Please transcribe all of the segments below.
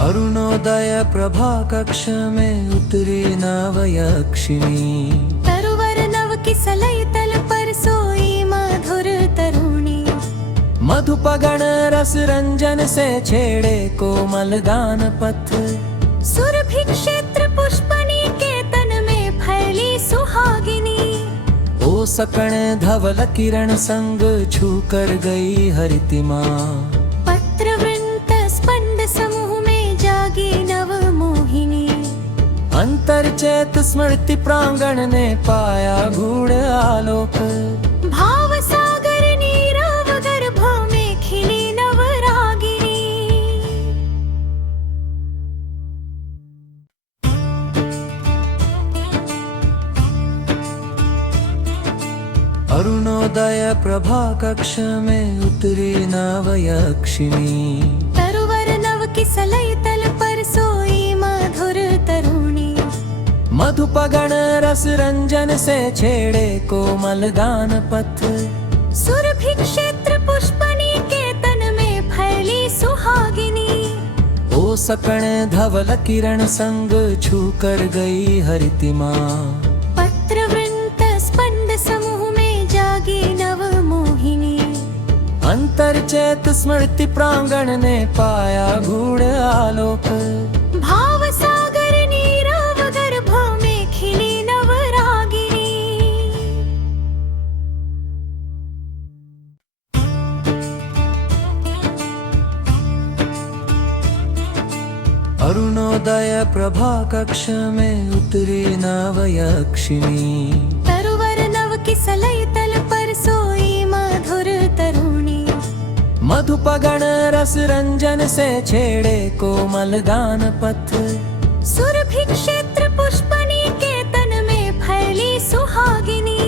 अरुणोदय प्रभा कक्ष में उतरी नवयक्षिणी। तरुवर नव की सलई तल पर सोई मधुर तरुणी। मधुपगण रस रंजन से छेड़े कोमल गान पथ। सुरभि क्षेत्र पुष्पनी के तन में फैली सुहागिनी। ओ सकण धवल किरण संग छू कर गई हरितिमा। पत्र वृंत स्पंद समूह में जागी नव मोहिनी। अंतर चेत स्मृति प्रांगण ने पाया गूढ़ आलोक। भाव सागर नीरव गर्भ में खिली नव रागिनी। अरुणोदय प्रभा कक्ष में उतरी नवयक्षिणी। तरुवर नव की सलई तल पर सोई मधुर तरुणी। मधुपगण रस रंजन से छेड़े कोमल गान पथ। सुरभि क्षेत्र पुष्पनी के तन में फैली सुहागिनी। ओ सकण धवल किरण संग छू कर गई हरितिमा। पत्र वृंत स्पंद समूह में जागी नव मोहिनी। अंतर चेत स्मृति प्रांगण ने पाया गूढ़ आलोक। भाव सागर नीरव गर्भ में खिली नव रागिनी। अरुणोदय प्रभा कक्ष में उतरी नवयक्षिणी। तरुवर नव की सलई तल पर सोई मधुर तरुणी। मधुपगण रस रंजन से छेड़े कोमल गान पथ। सुरभि क्षेत्र पुष्पनी के तन में फैली सुहागिनी।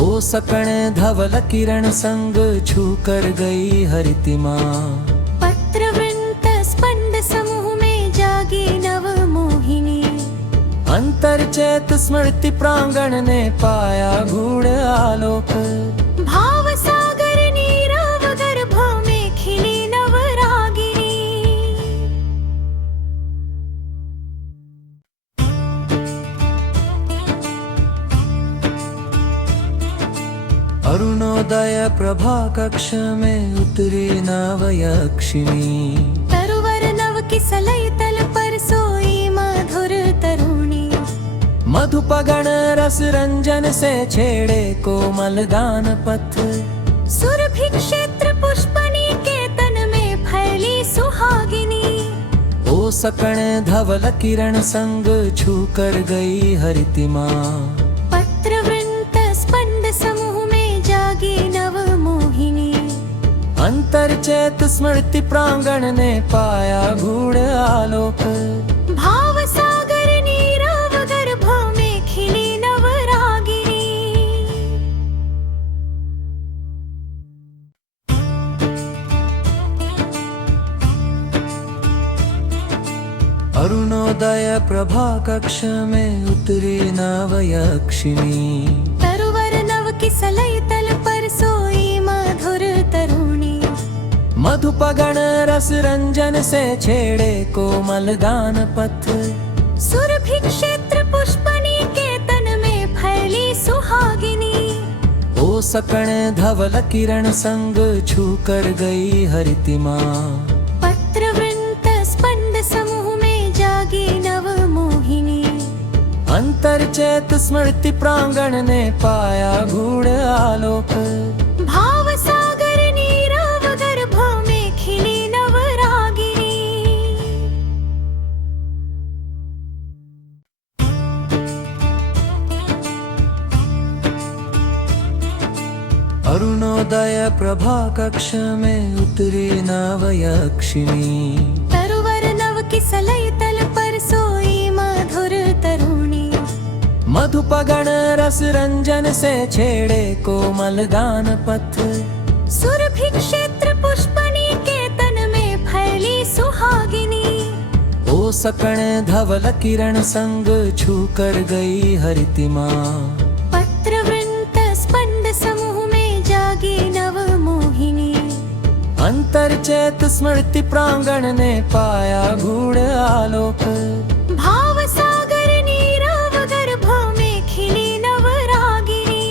ओ सकण धवल किरण संग छू कर गई हरितिमा। पत्र वृंत स्पंद समूह में जागी नव मोहिनी। अंतर चेत स्मृति प्रांगण ने पाया गूढ़ आलोक। भाव सागर नीरव गर्भ में खिली नव रागिनी। अरुणोदय प्रभा कक्ष में उतरी नवयक्षिणी। तरुवर नव की सलई तल पर सोई मधुर तरुणी। मधुपगण रस रंजन से छेड़े कोमल गान पथ। सुरभि क्षेत्र पुष्पनी के तन में फैली सुहागिनी। ओ सकण धवल किरण संग छू कर गई हरितिमा। पत्र वृंत स्पंद समूह में जागी नव मोहिनी। अंतर चेत स्मृति प्रांगण ने पाया गूढ़ आलोक। भाव सागर नीरव गर्भ में खिली नव रागिनी। अरुणोदय प्रभा कक्ष में उतरी नवयक्षिणी। तरुवर नव की सलई तल पर सोई मधुर तरुणी। मधुपगण रस रंजन से छेड़े कोमल गान पथ। सुरभि क्षेत्र पुष्पनी के तन में फैली सुहागिनी। ओ सकण धवल किरण संग छू कर गई हरितिमा। पत्र वृंत स्पंद समूह में जागी नव मोहिनी। अंतर चेत स्मृति प्रांगण ने पाया गूढ़ आलोक। भाव सागर नीरव गर्भ में खिली नव रागिनी। अरुणोदय प्रभा कक्ष में उतरी नवयक्षिणी। तरुवर नव की सलई तल पर सोई मधुर तरुणी। मधुपगण रस रंजन से छेड़े कोमल गान पथ। सुरभि क्षेत्र पुष्पनी के तन में फैली सुहागिनी। ओ सकण धवल किरण संग छू कर गई हरितिमा। पत्र वृंत स्पंद समूह में जागी नव मोहिनी। अंतर अंतर चेत स्मृति प्रांगण ने पाया गूढ़ आलोक। भाव सागर नीरव गर्भ में खिली नवरागिनी।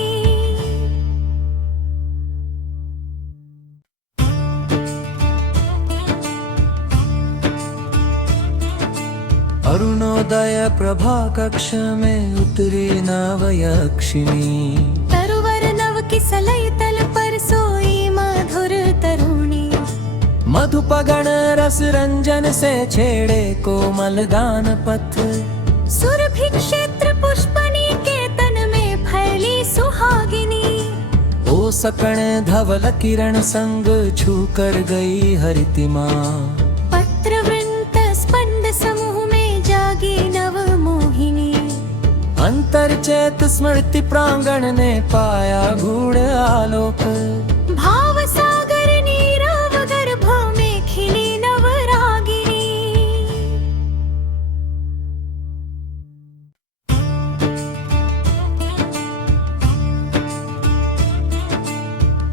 अरुणोदय प्रभा कक्ष में उतरी नवयक्षिणी। तरुवर नव की सलई तल पर सोई मधुर तरुणी। मधुपगण रस रंजन से छेड़े कोमल गान पथ। सुरभि क्षेत्र पुष्पनी के तन में फैली सुहागिनी। ओ सकण धवल किरण संग छू कर गई हरितिमा। पत्र वृंत स्पंद समूह में जागी नव मोहिनी। अंतर चेत स्मृति प्रांगण ने पाया गूढ़ आलोक। भाव सागर नीरव गर्भ में खिली नवरागिनी।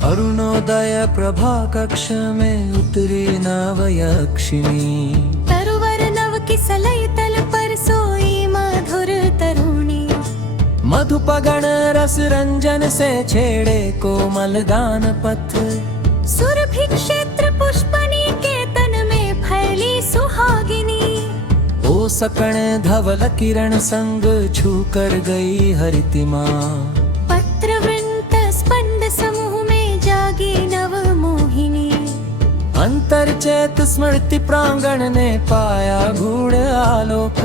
अरुणोदय प्रभा कक्ष में उतरी नवयक्षिणी। तरुवर नव की सलई तल पर सोई मधुर तरुणी। मधुपगण रस रंजन से छेड़े कोमल गान पथ। सुरभि क्षेत्र पुष्पनी के तन में फैली सुहागिनी। ओ सकण धवल किरण संग छू कर गई हरितिमा। पत्र वृंत स्पंद समूह में जागी नव मोहिनी। अंतर चेत स्मृति प्रांगण ने पाया गूढ़ आलोक।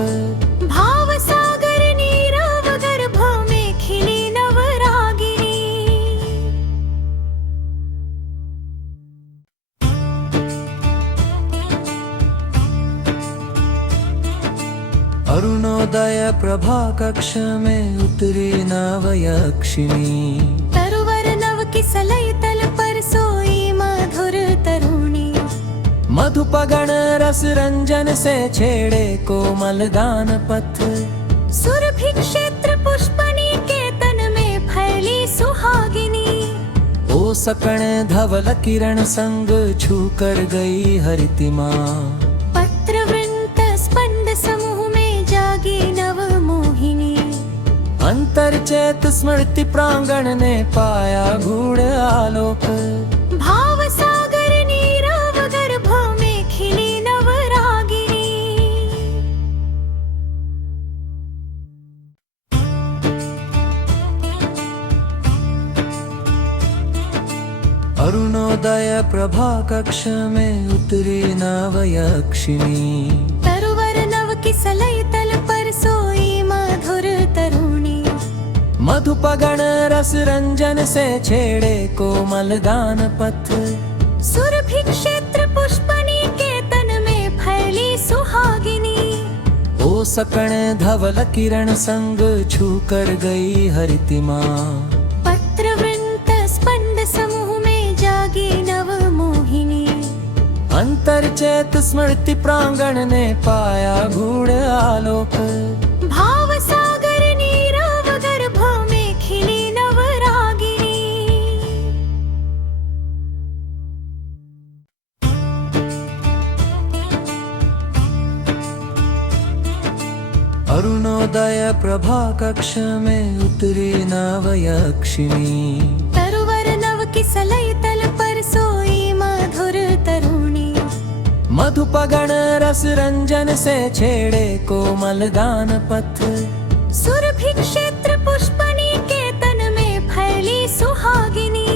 भाव सागर नीरव गर्भ में खिली नवरागिनी। अरुणोदय प्रभा कक्ष में उतरी नवयक्षिणी। तरुवर नव की सलई तल पर सोई मधुर तरुणी। मधुपगण रस रंजन से छेड़े कोमल गान पथ। सुरभि क्षेत्र पुष्पनी के तन में फैली सुहागिनी। ओ सकण धवल किरण संग छू कर गई हरितिमा। पत्र वृंत स्पंद समूह में जागी नव मोहिनी। अंतर चेत स्मृति प्रांगण ने पाया गूढ़ आलोक। भाव सागर नीरव गर्भ में खिली नवरागिनी। अरुणोदय प्रभा कक्ष में उतरी नवयक्षिणी। तरुवर नव की सलई तल पर सोई मधुर तरुणी। मधुपगण रस रंजन से छेड़े कोमल गान पथ। सुरभि क्षेत्र पुष्पनी के तन में फैली सुहागिनी। ओ सकण धवल किरण संग छू कर गई हरितिमा। पत्र वृंत स्पंद समूह में जागी नव मोहिनी। अंतर चेत स्मृति प्रांगण ने पाया गूढ़ आलोक। भाव सागर नीरव गर्भ में खिली नवरागिनी। अरुणोदय प्रभा कक्ष में उतरी नवयक्षिणी। तरुवर नव की सलई तल पर सोई मधुर तरुणी। मधुपगण रस रंजन से छेड़े कोमल गान पथ। सुरभि क्षेत्र पुष्पनी के तन में फैली सुहागिनी।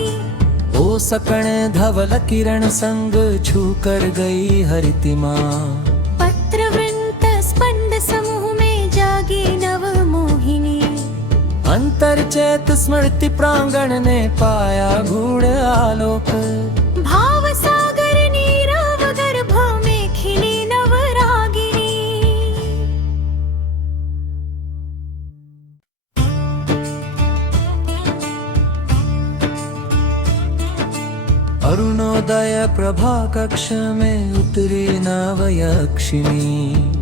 ओ सकण धवल किरण संग छू कर गई हरितिमा। पत्र वृंत स्पंद समूह में जागी नव मोहिनी। अंतर चेत स्मृति प्रांगण ने पाया गूढ़ आलोक। भाव सागर नीरव गर्भ में खिली नवरागिनी। अरुणोदय प्रभा कक्ष में उतरी नवयक्षिणी।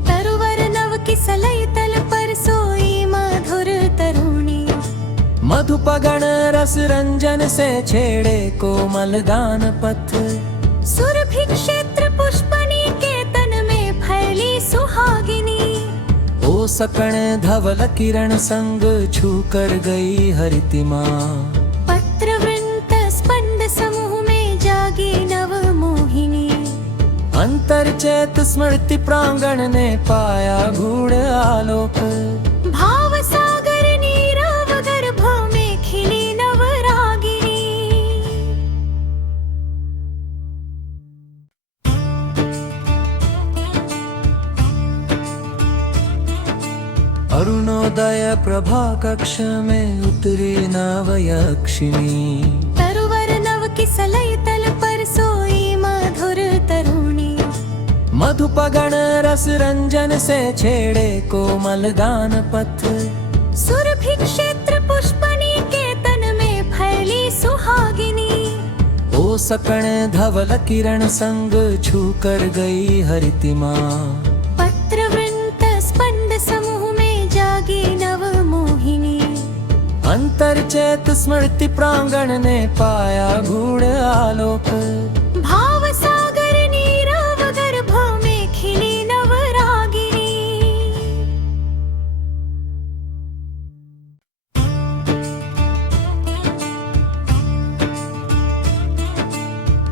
तरुवर नव की सलई तल पर सोई मधुर तरुणी। मधुपगण रस रंजन से छेड़े कोमल गान पथ। सुरभि ओ सकण धवल किरण संग छू कर गई हरितिमा। पत्रवृंत स्पंद समूह में जागी नव मोहिनी। अंतर चेत स्मृति प्रांगण ने पाया गूढ़ आलोक। भाव सागर नीरव गर्भ में खिली नव रागिनी। अरुणोदय प्रभा कक्ष में उतरी नवयक्षिणी। तरुवर नव किसलय तल पर सोई मधुर तरुणी। मधुपगण रस रंजन से छेड़े कोमल गान पथ। सुरभि क्षेत्र पुष्पनी के तन में फैली सुहागिनी। ओ सकण धवल किरण संग छू कर गई हरितिमा। पत्रवृंत स्पंद समूह में जागी नव मोहिनी। अंतर चेत स्मृति प्रांगण ने पाया गूढ़ आलोक। भाव सागर नीरव गर्भ में खिली नव रागिनी।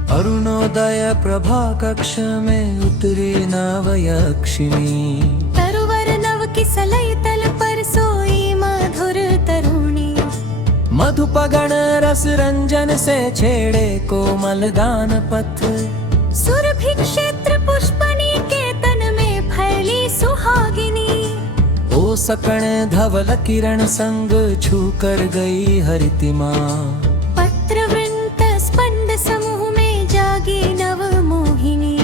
अरुणोदय प्रभा कक्ष में उतरी नवयक्षिणी। तरुवर नव किसलय तल पर सोई मधुर तरुणी। मधुपगण रस रंजन से छेड़े कोमल गान पथ। सुरभि क्षेत्र पुष्पनी के तन में फैली सुहागिनी। ओ सकण धवल किरण संग छू कर गई हरितिमा। पत्रवृंत स्पंद समूह में जागी नव मोहिनी।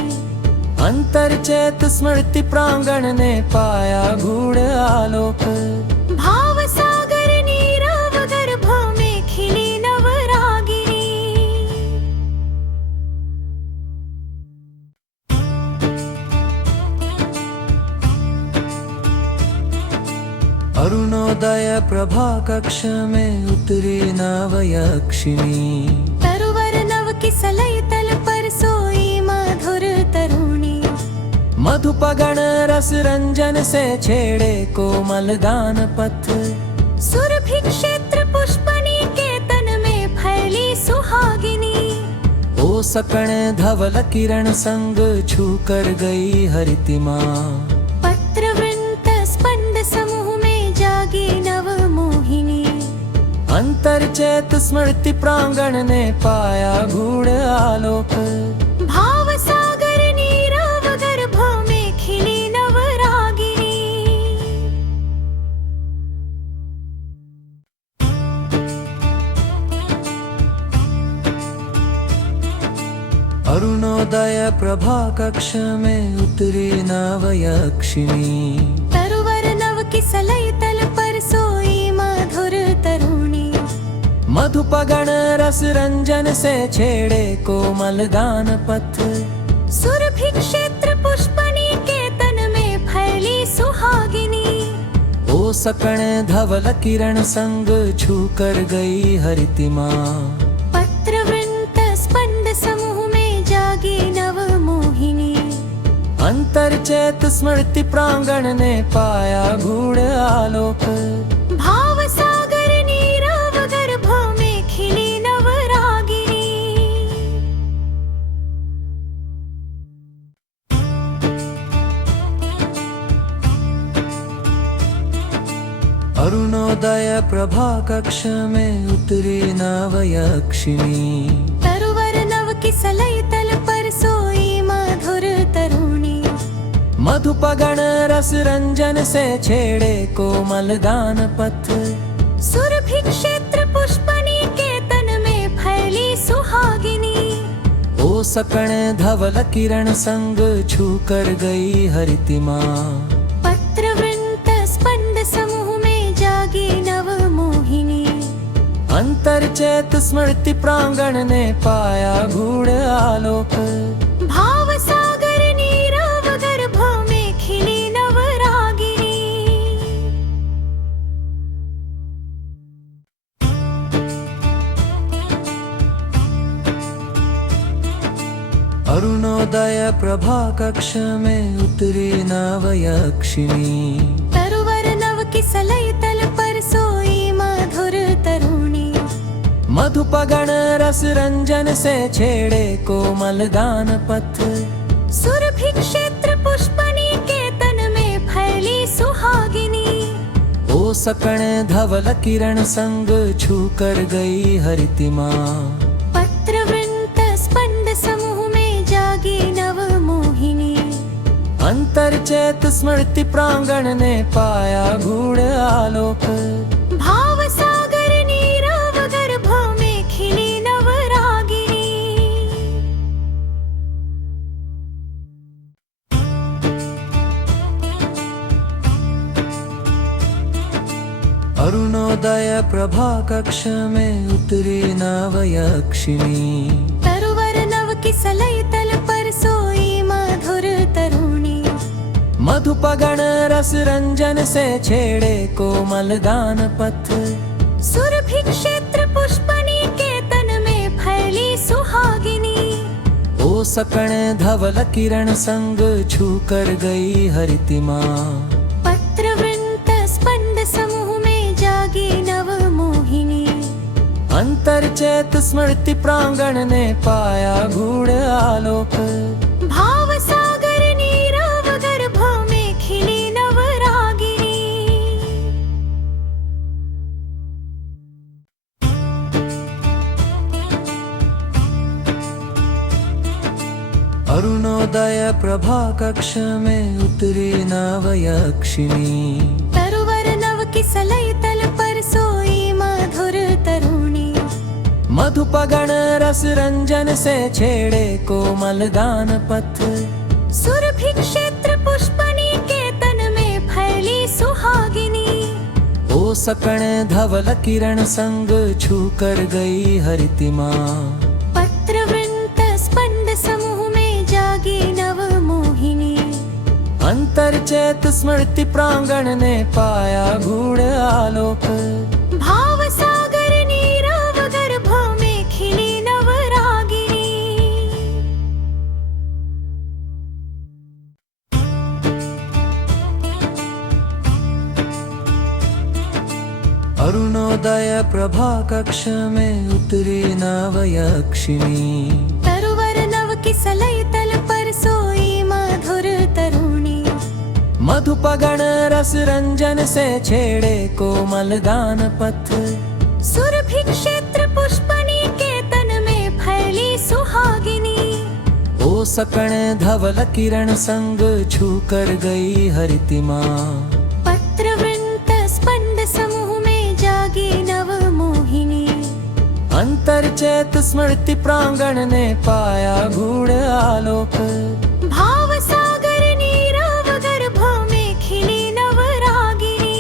अंतर चेत स्मृति प्रांगण ने पाया गूढ़ आलोक। भाव सागर नीरव गर्भ में खिली नव रागिनी। अरुणोदय प्रभा कक्ष में उतरी नवयक्षिणी। तरुवर नव किसलय तल पर सोई मधुर तरुणी। मधुपगण रस रंजन से छेड़े कोमल गान पथ। सुरभि क्षेत्र पुष्पनी के तन में फैली सुहागिनी। ओ सकण धवल किरण संग छू कर गई हरितिमा। पत्रवृंत स्पंद समूह में जागी नव मोहिनी। अंतर चेत स्मृति प्रांगण ने पाया गूढ़ आलोक। भाव सागर नीरव गर्भ में खिली नव रागिनी। अरुणोदय प्रभा कक्ष में उतरी नवयक्षिणी। तरुवर नव किसलय तल पर सोई मधुर तरुणी। मधुपगण रस रंजन से छेड़े कोमल गान पथ। सुरभि क्षेत्र पुष्पनी के तन में फैली सुहागिनी। ओ सकण धवल किरण संग छू कर गई हरितिमा। पत्रवृंत स्पंद समूह में जागी नव मोहिनी। अंतर चेत स्मृति प्रांगण ने पाया गूढ़ आलोक। भाव सागर नीरव गर्भ में खिली नव रागिनी। अरुणोदय प्रभा कक्ष में उतरी नवयक्षिणी। तरुवर नव किसलय तल पर सोई मधुर तरुणी। मधुपगण रस रंजन से छेड़े कोमल गान पथ। सुरभि क्षेत्र पुष्पनी के तन में फैली सुहागिनी। ओ सकण धवल किरण संग छू कर गई हरितिमा। पत्रवृंत स्पंद समूह में जागी नव मोहिनी। अंतर चेत स्मृति प्रांगण ने पाया गूढ़ आलोक। भाव सागर नीरव गर्भ में खिली नव रागिनी। अरुणोदय प्रभा कक्ष में उतरी नवयक्षिणी। तरुवर किसलई तल पर सोई मधुर तरुणी। मधुपगण रस रंजन से छेड़े कोमल गान पथ। सुरभि क्षेत्र पुष्पनी के तन में फैली सुहागिनी। ओ सकण धवल किरण संग छू कर गई हरितिमा। पत्र वृंत स्पंद समूह में जागी नव मोहिनी। अंतर चेत स्मृति प्रांगण ने पाया गूढ़ आलोक। भाव सागर नीरव गर्भ में खिली नव रागिनी। अरुणोदय प्रभा कक्ष में उतरी नवयक्षिणी। तरुवर नव किसलई तल पर सोई मधुर तरुणी। मधुपगण रस रंजन से छेड़े कोमल गान पथ। सुरभि क्षेत्र पुष्पनी के तन में फैली सुहागिनी। ओ सकण धवल किरण संग छू कर गई हरितिमा। पत्र वृंत स्पंद समूह में जागी नव मोहिनी। अंतर चेत स्मृति प्रांगण ने पाया गूढ़ आलोक। भाव सागर नीरव गर्भ में खिली नव रागिनी। अरुणोदय प्रभा कक्ष में उतरी नवयक्षिणी। तरुवर नव किसलई तल पर सोई मधुर तरुणी। मधुपगण रस रंजन से छेड़े कोमल गान पथ। सुरभि क्षेत्र पुष्पनी के तन में फैली सुहागिनी। ओ सकण धवल किरण संग छू कर गई हरितिमा। पत्र वृंत स्पंद समूह में जागी नव मोहिनी। अंतर चेत स्मृति प्रांगण ने पाया गूढ़ आलोक। भाव सागर नीरव गर्भ में खिली नव रागिनी। अरुणोदय प्रभा कक्ष में उतरी नवयक्षिणी। तरुवर नव किसलई तल पर सोई मधुर तरुणी। मधुपगण रस रंजन से छेड़े कोमल गान पथ। सुरभि क्षेत्र पुष्पनी के तन में फैली सुहागिनी। ओ सकण धवल किरण संग छू कर गई हरितिमा। पत्र वृंत स्पंद समूह में जागी नव मोहिनी। अंतर चेत स्मृति प्रांगण ने पाया गूढ़ आलोक। भाव सागर नीरव गर्भ में खिली नव रागिनी।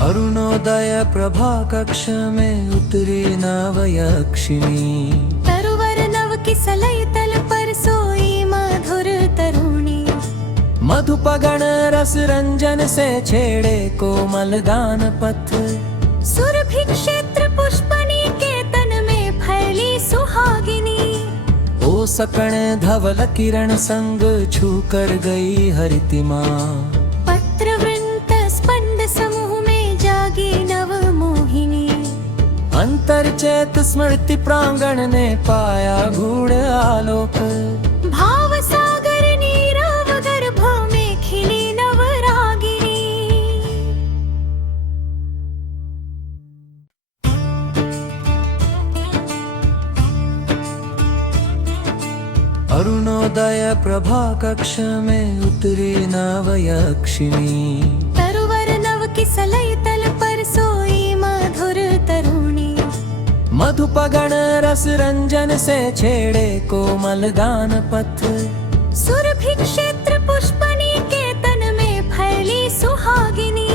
अरुणोदय प्रभा कक्ष में उतरी नवयक्षिणी। तरुवर नव किसलई तल पर सोई मधुर तरुणी। मधुपगण रस रंजन से छेड़े कोमल गान पथ। सुरभि क्षेत्र पुष्पनी के तन में फैली सुहागिनी। ओ सकण धवल किरण संग छू कर गई हरितिमा। पत्र वृंत स्पंद समूह में जागी नव मोहिनी। अंतर चेत स्मृति प्रांगण ने पाया गूढ़ आलोक। भाव सागर नीरव गर्भ में खिली नव रागिनी। अरुणोदय प्रभा कक्ष में उतरी नवयक्षिणी। तरुवर नव किसलई तल पर सोई मधुर तरुणी। मधुपगण रस रंजन से छेड़े कोमल गान पथ। सुरभि क्षेत्र पुष्पनी के तन में फैली सुहागिनी।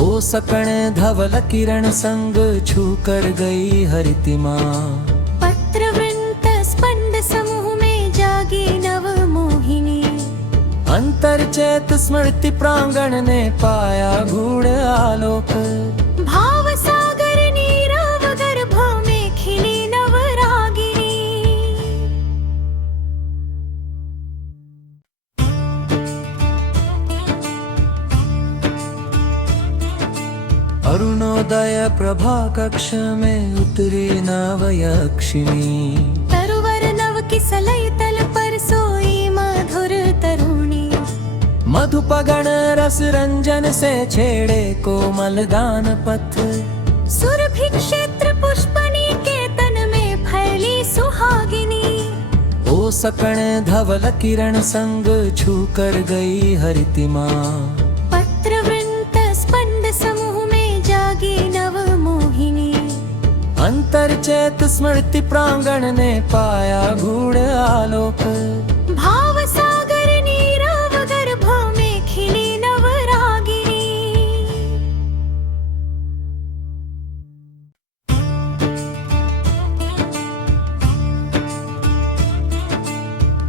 ओ सकण धवल किरण संग छू कर गई हरितिमा। पत्र वृंत स्पंद समूह में जागी नव मोहिनी। अंतर चेत स्मृति प्रांगण ने पाया गूढ़ आलोक। भाव सागर नीरव गर्भ में खिली नव रागिनी। अरुणोदय प्रभा कक्ष में उतरी नवयक्षिणी, तरुवर नव की सलई तल पर सोई मधुर तरुणी। मधुपगण रस रंजन से छेड़े कोमल गान पथ, सुरभि क्षेत्र पुष्पनी के तन में फैली सुहागिनी। ओ सकण धवल किरण संग छू कर गई हरितिमा, पत्र वृंत स्पंद समूह में जागी नव मोहिनी। अंतर चेत स्मृति प्रांगण ने पाया गूढ़ आलोक, भाव सागर नीरव गर्भ में खिली नव रागिनी।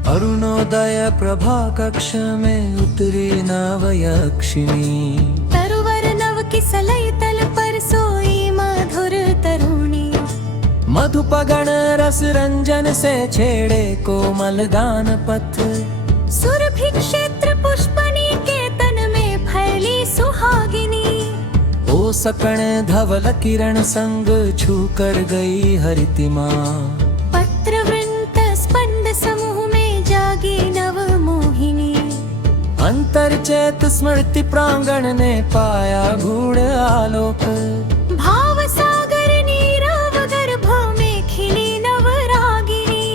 अरुणोदय प्रभा कक्ष में उतरी नवयक्षिणी, तरुवर नव की सलई तल पर सोई मधुर तरुणी। मधुपगण रस रंजन से छेड़े कोमल गान पथ, सुरभि क्षेत्र पुष्पनी के तन में फैली सुहागिनी। ओ सकण धवल किरण संग छू कर गई हरितिमा, पत्र वृंत स्पंद समूह में जागी नव मोहिनी। अंतर चेत स्मृति प्रांगण ने पाया गूढ़ आलोक, भाव सागर नीरव गर्भ में खिली नव रागिनी।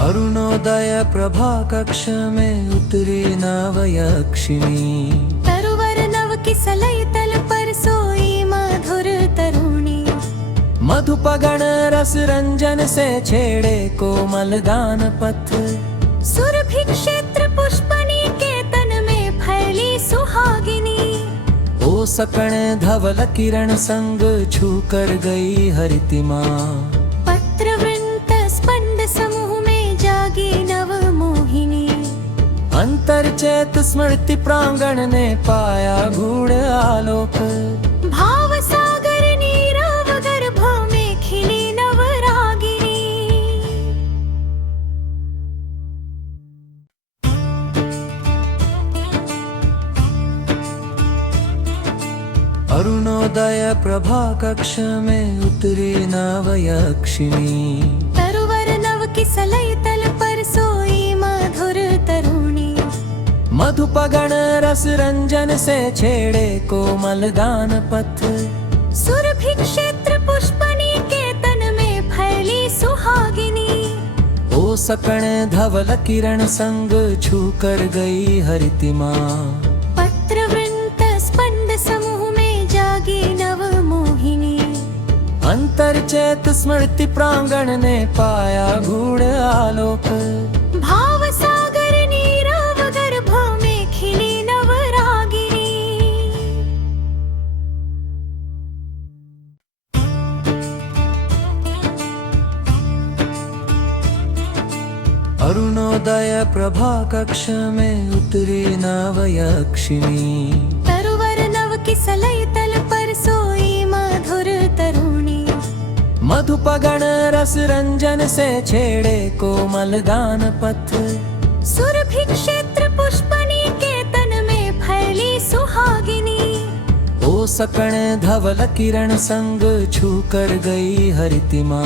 अरुणोदय प्रभा कक्ष में उतरी नवयक्षिणी, तरुवर नव की सलई तल पर सोई मधुर तरुणी। मधुपगण रस रंजन से छेड़े कोमल गान पथ, सुरभि क्षेत्र पुष्पनी के तन में फैली सुहागिनी। ओ सकण धवल किरण संग छू कर गई हरितिमा, पत्र वृंत स्पंद समूह में जागी नव मोहिनी। अंतर चेत स्मृति प्रांगण ने पाया गूढ़ आलोक, भाव सागर नीरव गर्भ में खिली नव रागिनी। अरुणोदय प्रभा कक्ष में उतरी नवयक्षिणी, तरुवर नव की सलई तल पर सोई मधुर तरुणी। मधुपगण रस रंजन से छेड़े कोमल गान पथ, सुरभि क्षेत्र पुष्पनी के तन में फैली सुहागिनी। ओ सकण धवल किरण संग छू कर गई हरितिमा, पत्र वृंत स्पंद समूह में जागी नव मोहिनी। अंतर चेत स्मृति प्रांगण ने पाया गूढ़ आलोक, भाव सागर नीरव गर्भ में खिली नव रागिनी। अरुणोदय प्रभा कक्ष में उतरी नवयक्षिणी, तरुवर नव की सलई तल पर सोई मधुर तरुणी। मधुपगण रस रंजन से छेड़े कोमल गान पथ, सुरभि क्षेत्र पुष्पनी के तन में फैली सुहागिनी। ओ सकण धवल किरण संग छू कर गई हरितिमा,